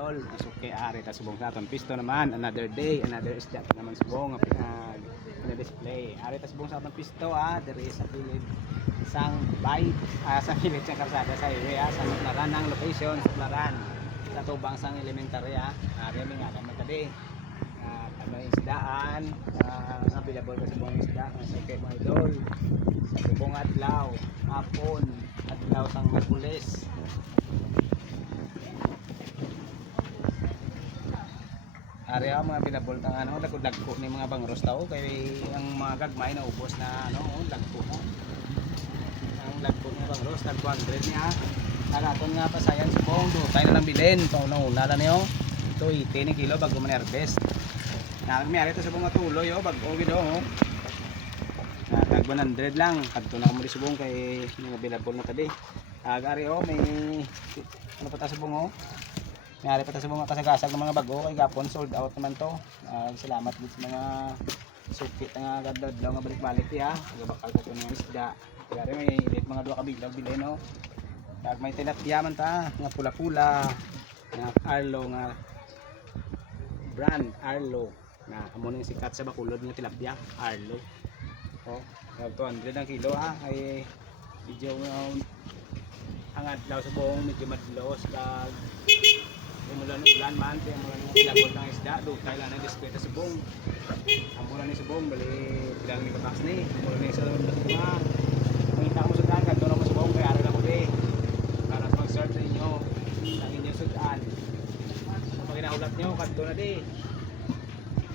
Tol, isuke ari ta subong sa aton pisto naman, another day, another isda naman subong nga pina-display. Ari ta subong sa aton pisto diri sa kilid sang bite sa kilid sa karsada sa highway sa Suklaran ang location, Suklaran sa tubang sang elementary ari mi nga naman tadi. May isdaan available ka subong isda nga suke mo idol. Sa subong adlaw, hapon, adlaw sang Merkules. Ari mga pinabultang dagko ni mga bangros tao kay ang mga gagmay na ubos na dagko na. Ang dagko ng bangros tag 200 niya. Agaton nga pasayan subong dutay na lang bilin to una niyo. Ito 80 ni kilo bago man harvest. Nagmi ari to subong nga tuloy bago gido tag 100 lang kadto na mo di subong kay mga available na tadi. Agari may ano pa ta subong Mayari pa ta sa mga kasagasag ng mga bago kay gapon sold out naman to. Salamat din sa mga sukit nga gadadlaw nga balik-balik bakal ka ng isda. Kaya may ilit mga duha ka bilaw bilhin Tag may tilapia man ta nga pula-pula nga Arlo nga brand Arlo na amo ning sikat sa Bacolod nga tilapia Arlo. Tag 200 ang kilo ay medyo ang adlaw sa buong medyo madlos kag mulan ulan man kaya mulan ilabot ng isda dutay lang ang diskweta subong ang mulan ni subong bali bilang ni batas ni mulan ni sa mga pangita mo sudan kadto na mo subong kaya ara na ko di para mag-serve sa inyo ang inyong sudan pag inaulat nyo kadto na di